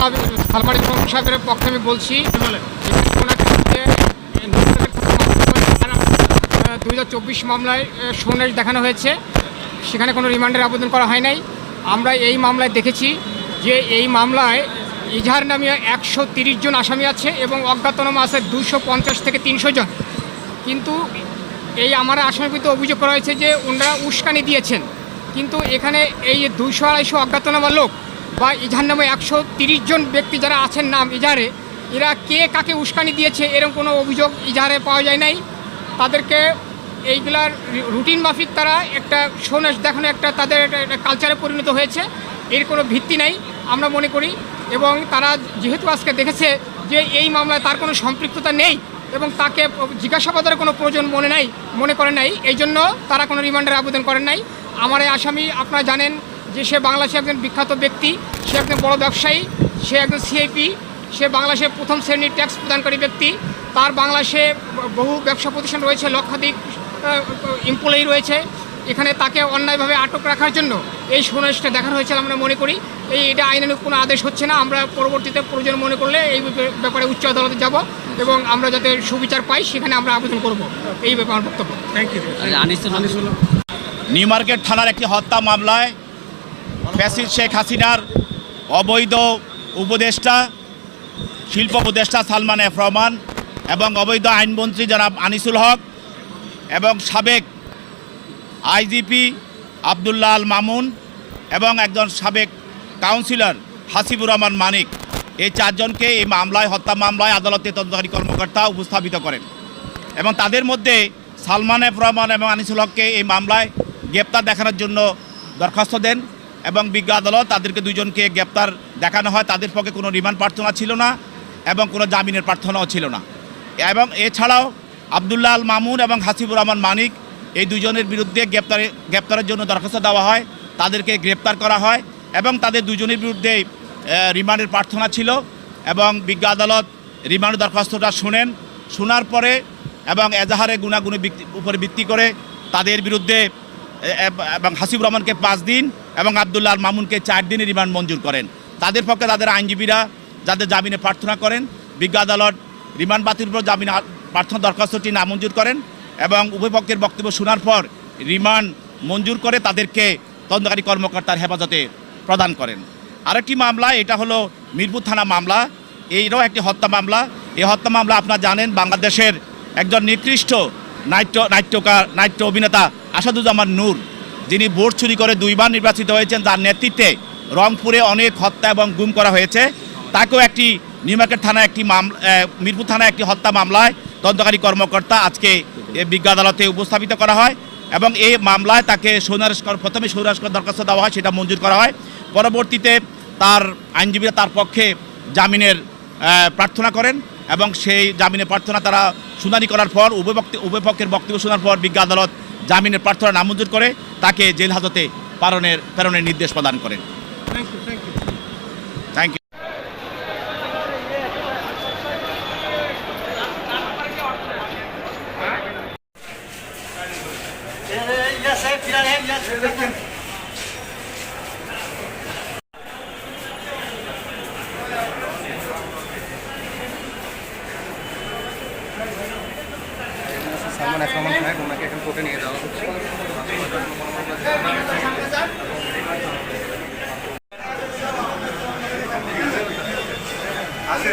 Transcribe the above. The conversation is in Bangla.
সালমান ইসলাম সাহেবের পক্ষে আমি বলছি, দুই হাজার চব্বিশ মামলায় সোনার দেখানো হয়েছে। সেখানে কোনো রিমান্ডের আবেদন করা হয় নাই। আমরা এই মামলায় দেখেছি যে এই মামলায় ইজহার নামে একশো জন আসামি আছে এবং অজ্ঞাতনামা আছে দুশো পঞ্চাশ থেকে তিনশো জন। কিন্তু এই আমার আসামির বিরুদ্ধে অভিযোগ করা হয়েছে যে ওনারা উস্কানি দিয়েছেন। কিন্তু এখানে এই দুশো আড়াইশো অজ্ঞাতনামা লোক বা ইজহার নামে একশো জন ব্যক্তি যারা আছেন নাম ইজহারে, এরা কে কাকে উস্কানি দিয়েছে এরকম কোনো অভিযোগ ইজারে পাওয়া যায় নাই। তাদেরকে এইগুলার রুটিন মাফিক তারা একটা সোনাস দেখানো, একটা তাদের একটা কালচারে পরিণত হয়েছে, এর কোনো ভিত্তি নাই আমরা মনে করি। এবং তারা যেহেতু আজকে দেখেছে যে এই মামলায় তার কোনো সম্পৃক্ততা নেই এবং তাকে জিজ্ঞাসাবাদের কোনো প্রয়োজন মনে নাই, মনে করে নাই, এই জন্য তারা কোনো রিমান্ডের আবেদন করেন নাই। আমার এই আসামি, আপনারা জানেন যে সে বাংলাদেশে একজন বিখ্যাত ব্যক্তি সে একজন বড় ব্যবসায়ী সে একজন সিআইপি সে বাংলাদেশের প্রথম শ্রেণির ট্যাক্স প্রদানকারী ব্যক্তি। তার বাংলাদেশে বহু ব্যবসা প্রতিষ্ঠান রয়েছে লক্ষাধিক এমপ্লয়ি রয়েছে। এখানে তাকে অন্যায়ভাবে আটক রাখার জন্য এই সুনারিশটা দেখানো হয়েছিল আমরা মনে করি। এই এটা আইনানুগ কোনো আদেশ হচ্ছে না। আমরা পরবর্তীতে প্রয়োজন মনে করলে এই ব্যাপারে- ব্যাপারে উচ্চ আদালতে যাব এবং আমরা যাতে সুবিচার পাই সেখানে আমরা আবেদন করব। এই ব্যাপারে আমার বক্তব্য। থ্যাংক ইউ নিউ মার্কেট থানার একটি হত্যা মামলায় ফ্যাসিদ শেখ হাসিনার অবৈধ উপদেষ্টা, শিল্প উপদেষ্টা সালমান এফ রহমান এবং অবৈধ আইনমন্ত্রী জনাব আনিসুল হক এবং সাবেক আইজিপি আবদুল্লাহ আল মামুন এবং একজন সাবেক কাউন্সিলর হাসিবুর রহমান মানিক। এই চারজনকে এই মামলায়, হত্যা মামলায় আদালতে তদন্তকারী কর্মকর্তা উপস্থাপিত করেন এবং তাদের মধ্যে সালমান এফ রহমান এবং আনিসুল হককে এই মামলায় গ্রেপ্তার দেখানোর জন্য দরখাস্ত দেন। এবং বিজ্ঞ আদালত তাদেরকে দুজনকে গ্রেপ্তার দেখানো হয়। তাদের পক্ষে কোনো রিমান্ড প্রার্থনা ছিল না এবং কোনো জামিনের প্রার্থনাও ছিল না। এবং এছাড়াও আবদুল্লাহ আল মামুন এবং হাসিবুর রহমান মানিক এই দুজনের বিরুদ্ধে গ্রেপ্তারে, গ্রেপ্তারের জন্য দরখাস্ত দেওয়া হয়। তাদেরকে গ্রেপ্তার করা হয় এবং তাদের দুজনের বিরুদ্ধে রিমান্ডের প্রার্থনা ছিল এবং বিজ্ঞ আদালত রিমান্ড দরখাস্তটা শুনেন। শোনার পরে এবং এজাহারে গুণাগুণি ভিত্তি- উপরে ভিত্তি করে তাদের বিরুদ্ধে এবং হাসিবুর রহমানকে পাঁচ দিন এবং আবদুল্লাহ আল মামুনকে চার দিনের রিমান্ড মঞ্জুর করেন। তাদের পক্ষে তাদের আইনজীবীরা যাদের জামিনে প্রার্থনা করেন, বিজ্ঞ আদালত রিমান্ড বাতিল উপর জামিন প্রার্থনা দরখাস্তটি নামঞ্জুর করেন এবং উভয় পক্ষের বক্তব্য শোনার পর রিমান্ড মঞ্জুর করে তাদেরকে তদন্তকারী কর্মকর্তার হেফাজতে প্রদান করেন। আরেকটি মামলা, এটা হলো মিরপুর থানা মামলা। এইটাও একটি হত্যা মামলা। এই হত্যা মামলা আপনারা জানেন, বাংলাদেশের একজন নিকৃষ্ট নাট্য নাট্যকার নাট্য অভিনেতা আসাদুজ্জামান নূর। যিনি ভোট চুরি করে দুইবার নির্বাচিত হয়েছেন, তার নেতৃত্বে রংপুরে অনেক হত্যা এবং গুম করা হয়েছে। তাকেও একটি নিউমার্কেট থানায় একটি মামলা মিরপুর থানায় একটি হত্যা মামলায় তদন্তকারী কর্মকর্তা আজকে বিজ্ঞ আদালতে উপস্থাপিত করা হয় এবং এই মামলায় তাকে সৌনারেশ কর, প্রথমে সৌরাশ কর দরখাস্ত দেওয়া হয়, সেটা মঞ্জুর করা হয়। পরবর্তীতে তার আইনজীবীরা তার পক্ষে জামিনের প্রার্থনা করেন এবং সেই জামিনের প্রার্থনা তারা শুনানি করার পর, উভয় উভয় পক্ষের বক্তব্য শোনার পর বিজ্ঞ আদালত জামিনের প্রার্থনা নামঞ্জুর করে। তাকে জেল হাজতে পালনের প্রেরণের নির্দেশ প্রদান করেন। ইউ থ্যাংক সালমান আসলামান সাহেব ওনাকে এখন কোর্টে নিয়ে যাওয়া হচ্ছে। আছে।